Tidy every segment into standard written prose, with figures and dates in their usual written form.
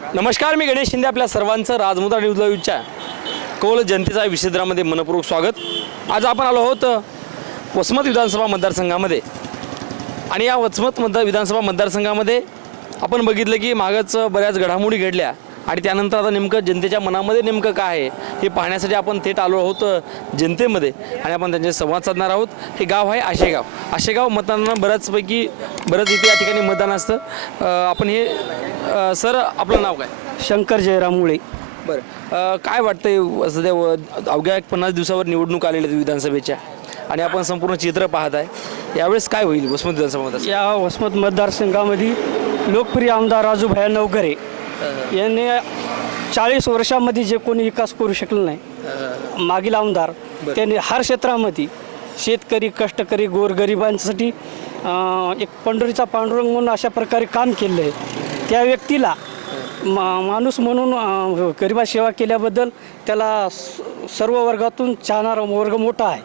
नमस्कार, मी गणेश शिंदे. आपल्या सर्वांचं राजमुद्रा न्यूज लाईव्हच्या कौल जनतेचा विश्लेषणामध्ये मनपूर्वक स्वागत. आज आपण आलो आहोत वसमत विधानसभा मतदारसंघामध्ये आणि या वसमत विधानसभा मतदारसंघामध्ये आपण बघितलं की मागच बऱ्याच घडामोडी घडल्या आणि त्यानंतर आता नेमकं जनतेच्या मनामध्ये नेमकं काय आहे हे पाहण्यासाठी आपण थेट आलो आहोत जनतेमध्ये आणि आपण त्यांचे संवाद साधणार आहोत. हे गाव आहे आशेगाव. आशेगाव मतदानांना बरंच इथे या ठिकाणी मतदान असतं. आपण हे सर, आपलं नाव काय? शंकर जयराम मुळे. बरं, काय वाटतंय सध्या अवघ्या 50 दिवसावर निवडणूक आलेल्या आहेत विधानसभेच्या आणि आपण संपूर्ण चित्र पाहत आहे. यावेळेस काय होईल वसमत विधानसभा मतदार? या वसमत मतदारसंघामध्ये लोकप्रिय आमदार राजूभाई नवघरे यांनी 40 वर्षामध्ये जे कोणी विकास करू शकलं नाही मागील आमदार, त्यांनी हर क्षेत्रामध्ये शेतकरी, कष्टकरी, गोरगरिबांसाठी एक पंढरीचा पांडुरंग म्हणून अशा प्रकारे काम केलं आहे. त्या व्यक्तीला माणूस म्हणून गरिबा सेवा केल्याबद्दल त्याला सर्व वर्गातून चाहणारा वर्ग मोठा आहे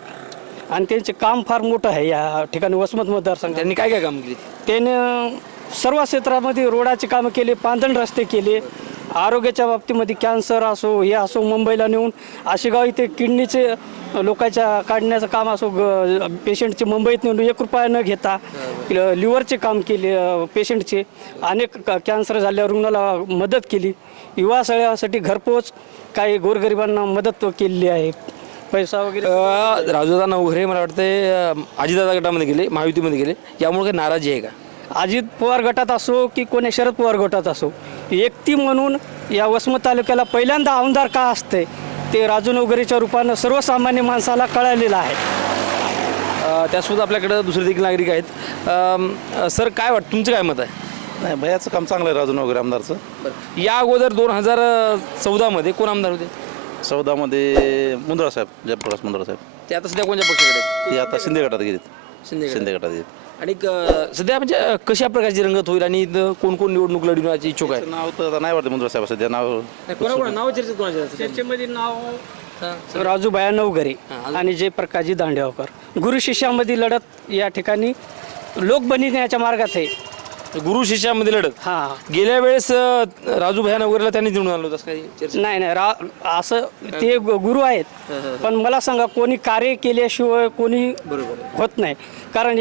आणि त्यांचे काम फार मोठं आहे. या ठिकाणी वसमत मतदारसंघ त्यांनी काय काय काम केले? त्याने सर्व क्षेत्रामध्ये रोडाचे कामं केले, पांधण रस्ते केले, आरोग्याच्या बाबतीमध्ये कॅन्सर असो, हे असो, मुंबईला नेऊन आशेगाव इथे किडनीचे लोकांच्या काढण्याचं काम असो, पेशंटचे मुंबईत नेऊन 1 रुपया न घेता लिव्हरचे काम केले पेशंटचे. अनेक कॅन्सर झाल्यावर रुग्णाला मदत केली. युवा सगळ्यासाठी घरपोच काही गोरगरिबांना मदत केलेली आहे, पैसा वगैरे. राजूदादा नवघरे मला वाटते अजितदादा गटामध्ये गेले, महायुतीमध्ये गेले, यामुळे काही नाराजी आहे का? अजित पवार गटात असो की कोणी शरद पवार गटात असो, व्यक्ती म्हणून या वसमत तालुक्याला पहिल्यांदा आमदार का असते ते राजू नवघरेच्या रूपानं सर्वसामान्य माणसाला कळालेलं आहे. त्यासोबत आपल्याकडं दुसरे देखील नागरिक आहेत. सर, काय वाटतं, तुमचं काय मत आहे? नाही, भयाचं काम चांगलं आहे राजू नवघरे आमदारचं. या अगोदर 2014मध्ये कोण आमदार होते? 14मध्ये मुंद्रा साहेब, जयप्रकाश मुंद्रा साहेब. ते आता सध्या कोणत्या पक्षाकडे आहेत? ते आता शिंदे गटात गेलेत. शिंदे शिंदे गटात गेलेत. आणि सध्या म्हणजे कशा प्रकारची रंगत होईल आणि इथं कोण कोण निवडणूक लढवण्याची इच्छुक आहे? नाव तर आता नाही वाटतं मुंद्रा साहेब सध्या नाव. नाव चर्चेत त्याच्यामध्ये नाव राजूभाई नवघरे आणि जयप्रकाशजी दांडेगावकर. गुरु शिष्यामध्ये लढत या ठिकाणी लोक बनविण्याच्या मार्गात आहे. गुरु शिष्यामध्ये लढत. हां, गेल्या वेळेस राजूभाई नवघरेला त्यांनी निवडून आलं होतं काही चर्चा? नाही असं ते गुरु आहेत, पण मला सांगा कोणी कार्य केल्याशिवाय कोणी होत नाही. कारण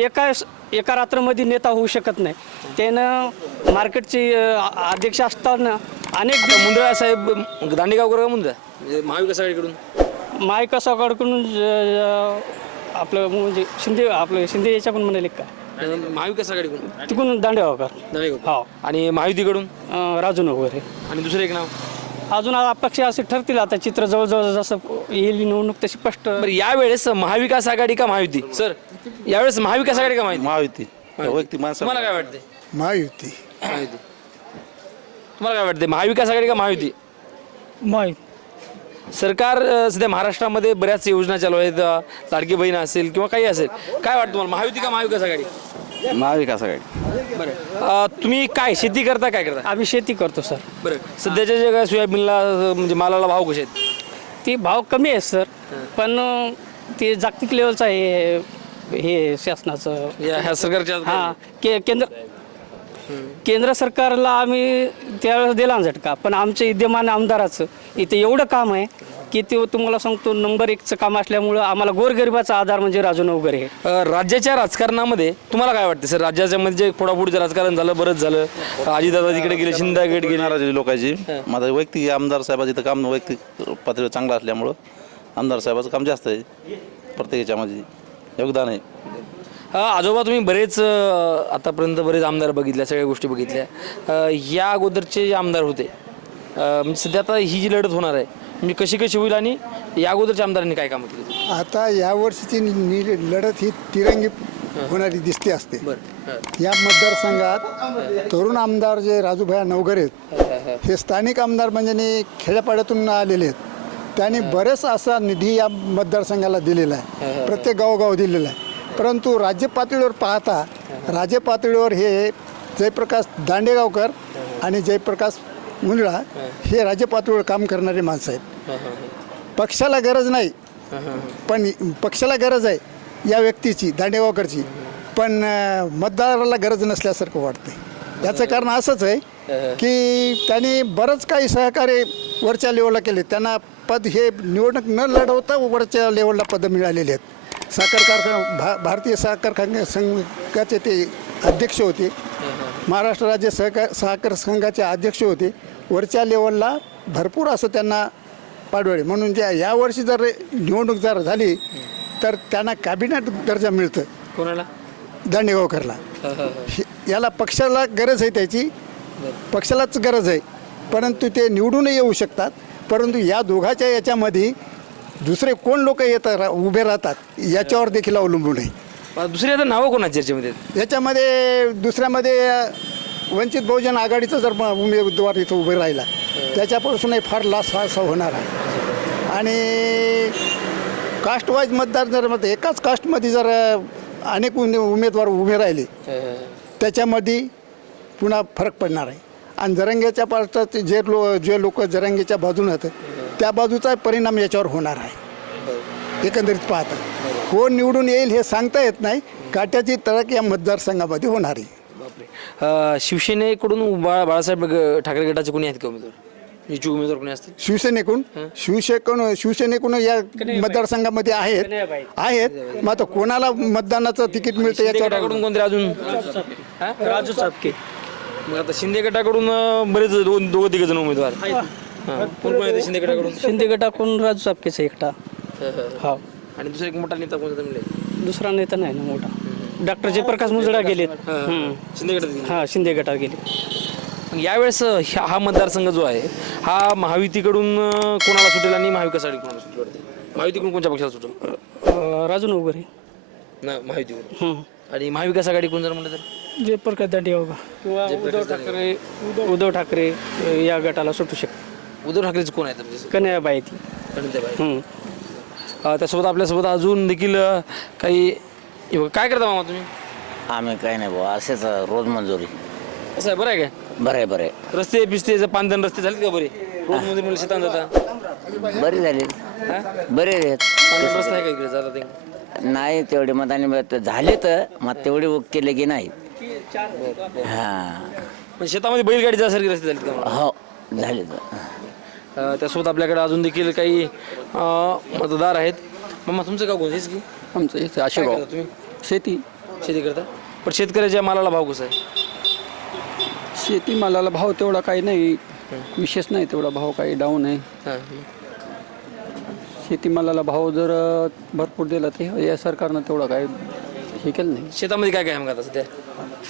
एका रात्रमध्ये नेता होऊ शकत नाही. त्यानं मार्केटचे अध्यक्ष असताना अनेक मुंद्रा साहेब दांडेगावकर का मुंद्रा म्हणजे महाविकास आघाडीकडून? महाविकास आघाडीकडून आपलं म्हणजे शिंदे याच्याकडून म्हणाले का, महाविकास आघाडीकडून तिकडून दांडेगावकर. हो. आणि महायुतीकडून राजू नवघरे. आणि दुसरं एक नाव अजून अपेक्षा असे ठरतील. आता चित्र जवळजवळ जसं येईल निवडणूक तशी स्पष्ट. बरं, यावेळेस महाविकास आघाडी का महायुती? सर, यावेळेस महाविकास आघाडी का महायुती? महायुती. वैयक्तिक माणसं. तुम्हाला काय वाटते? महायुती. महायुती. तुम्हाला काय वाटते, महाविकास आघाडी का महायुती? सरकार सध्या महाराष्ट्रामध्ये बऱ्याच योजना चालू आहेत, लाडकी बहीण असेल किंवा काही असेल. काय वाटतं तुम्हाला, महायुती का महाविकास आघाडी? महाविकास आघाडी. बरं, तुम्ही काय शेती करता, काय करता? आम्ही शेती करतो सर. बरं, सध्याच्या जे काय सोयाबीनला म्हणजे मालाला भाव कसे आहेत? ते भाव कमी आहेत सर, पण ते जागतिक लेवलचं आहे हे शासनाचं. ह्या सरकारच्या हां, केंद्र सरकारला आम्ही त्यावेळेस दिला झटका, पण आमच्या विद्यमान आमदाराचं इथे एवढं काम आहे की ते तुम्हाला सांगतो नंबर 1चं काम असल्यामुळं आम्हाला गोरगरिबाचा आधार म्हणजे राजू नवघरे आहे. राज्याच्या राजकारणामध्ये तुम्हाला काय वाटतं सर? राज्याच्या मध्ये जे फोडाफोडीचं राजकारण झालं, बरंच झालं, अजितदादा तिकडे गेले, शिंदेगड गेले, नाराजी लोकांची. माझा वैयक्तिक आमदार साहेबाचं इथं काम वैयक्तिक पातळीवर चांगलं असल्यामुळं आमदार साहेबाचं काम जास्त आहे. प्रत्येकाच्यामध्ये योगदान आहे. आजोबा, तुम्ही बरेच आतापर्यंत बरेच आमदार बघितल्या, सगळ्या गोष्टी बघितल्या. या अगोदरचे जे आमदार होते, म्हणजे सध्या आता ही जी लढत होणार आहे म्हणजे कशी होईल आणि या अगोदरच्या आमदारांनी काय कामं केली? आता यावर्षीची लढत ही तिरंगी होणारी दिसते असते. या मतदारसंघात तरुण आमदार जे राजूभाई नवघरे आहेत, हे स्थानिक आमदार म्हणजे खेड्यापाड्यातून आलेले आहेत. त्यांनी बरेच असा निधी या मतदारसंघाला दिलेला आहे, प्रत्येक गावोगाव दिलेला आहे. परंतु राज्य पातळीवर पाहता, राज्य पातळीवर हे जयप्रकाश दांडेगावकर आणि जयप्रकाश मुंद्रा हे राज्य पातळीवर काम करणारे माणसं आहेत. पक्षाला गरज नाही, पण पक्षाला गरज आहे या व्यक्तीची, दांडेगावकरची, पण मतदाराला गरज नसल्यासारखं वाटते. याचं कारण असंच आहे की त्यांनी बरंच काही सहकार्य वरच्या लेवलला केले. त्यांना पद हे निवडणूक न लढवता वरच्या लेवलला पदं मिळालेली आहेत. साखर कारखाना भारतीय साखर कारखाना संघाचे ते अध्यक्ष होते. महाराष्ट्र राज्य साखर संघाचे अध्यक्ष होते. वरच्या लेवलला भरपूर असं त्यांना पाडवळे म्हणून यावर्षी जर निवडणूक जर झाली तर त्यांना कॅबिनेट दर्जा मिळतं. कोणाला? दांडेगावकरला. याला पक्षाला गरज आहे, त्याची पक्षालाच गरज आहे, परंतु ते निवडूनही येऊ शकतात. परंतु या दोघाच्या याच्यामध्ये दुसरे कोण लोक येतात उभे राहतात याच्यावर देखील अवलंबून आहे. दुसरी आता नावं कोणाची चर्चेमध्ये आहेत? याच्यामध्ये दुसऱ्यामध्ये वंचित बहुजन आघाडीचा जर उमेदवार इथं उभे राहिला त्याच्यापासूनही फार लास असा होणार आहे. आणि कास्टवाईज मतदार जर एकाच कास्टमध्ये जर अनेक उमेदवार उभे राहिले त्याच्यामध्ये पुन्हा फरक पडणार आहे. आणि जरंगेच्या पार्टात जे लोक जरंगेच्या बाजूने आहेत त्या बाजूचा परिणाम याच्यावर होणार आहे. एकंदरीत पाहता कोण निवडून येईल हे सांगता येत नाही. काट्याची तडक या मतदारसंघामध्ये होणार आहे. शिवसेनेकडून बाळासाहेब ठाकरे गटाचे कोणी आहेत का उमेदवार? इच्छुक उमेदवार कोणी असतील शिवसेनेकडून या मतदारसंघामध्ये आहेत. मग आता कोणाला मतदानाचं तिकीट मिळतं याच्यावर गटाकडून कोणतरी अजून? राजू चापके. मग आता शिंदे गटाकडून बरेच दोघं तिघ जण उमेदवार. कोण कोण येते शिंदे गटाकडून? शिंदे गटाकडून राजू चापकेचा एकटा. हा. आणि दुसरा एक मोठा नेता कोणता मिळेल? दुसरा नेता नाही ना मोठा. डॉक्टर जयप्रकाश मुजडा गेलेत. शिंदे गटात. हा, शिंदे गटात गेले. मग यावेळेस हा मतदारसंघ जो आहे हा महायुतीकडून कोणाला सुटेल आणि महाविकास आघाडी कोणाला सुटेल वाटते? महायुतीकडून कोणत्या पक्षाला सुटेल? राजू नवघरे. ना महायुतीकडून. आणि महाविकास आघाडी कोण जर म्हणलं तर? जयप्रकाश दांडेगावकर किंवा उद्धव ठाकरे या गटाला सुटू शकतो. उद्धव ठाकरेच कोण आहे तर? कन्याबाई ती. त्यासोबत आपल्यासोबत अजून देखील काही काय करता मामा तुम्ही? आम्ही काही नाही भाऊ, असेच रोज मंजुरी. असं आहे, बरं आहे काय? बरं आहे, बरं आहे. रस्ते बिस्ते पांधन रस्ते झाले का बरे? रोज मध्ये मला शेतात जाता बरी झाली, बरे आहेत. पांधन रस्ता आहे का इकडे जाता ते? नाही तेवढे मताने झाले तर मग तेवढे केले की नाही. हां, पण शेतामध्ये बैलगाडी जाण्यासारखे रस्ते झाले का? हो झाले तर. त्यासोबत आपल्याकडे अजून देखील काही मतदार आहेत. मामा तुमचं गाव कोणतेच की? आमचं इथे काय आशेगाव करता तुम्ही? शेती. शेती करता. पण शेतकऱ्याच्या मालाला भाव कसा आहे? शेतीमालाला भाव तेवढा काही नाही, विशेष नाही तेवढा भाव, काही डाऊन आहे. हां. शेतीमालाला भाव जर भरपूर दिला ते या सरकारनं तेवढा काही हे केलं नाही. शेतामध्ये काय काय मग आता सध्या?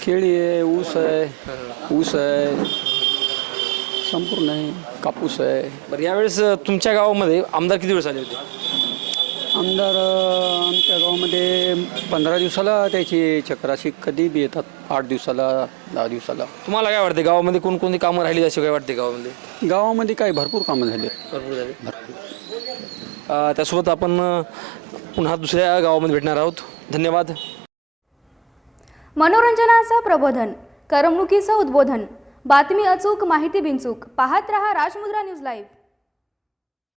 केळी आहे, ऊस आहे, संपूर्ण आहे, कापूस आहे. बरं, यावेळेस तुमच्या गावामध्ये आमदार किती वेळेस आले होते? आमदार आमच्या गावामध्ये 15 दिवसाला त्याची चक्र अशी कधी बी येतात, 8 दिवसाला 10 दिवसाला. तुम्हाला काय वाटते गावामध्ये कोणकोणती कामं राहिली अशी काय वाटते गावामध्ये? गावामध्ये काही भरपूर कामं झाली. भरपूर झाले. त्यासोबत आपण पुन्हा दुसऱ्या गावामध्ये भेटणार आहोत. धन्यवाद. मनोरंजनाचं प्रबोधन, करमणुकीचं उद्बोधन, बातमी अचूक, माहिती बिनचूक. पाहत रहा राजमुद्रा न्यूज लाईव्ह.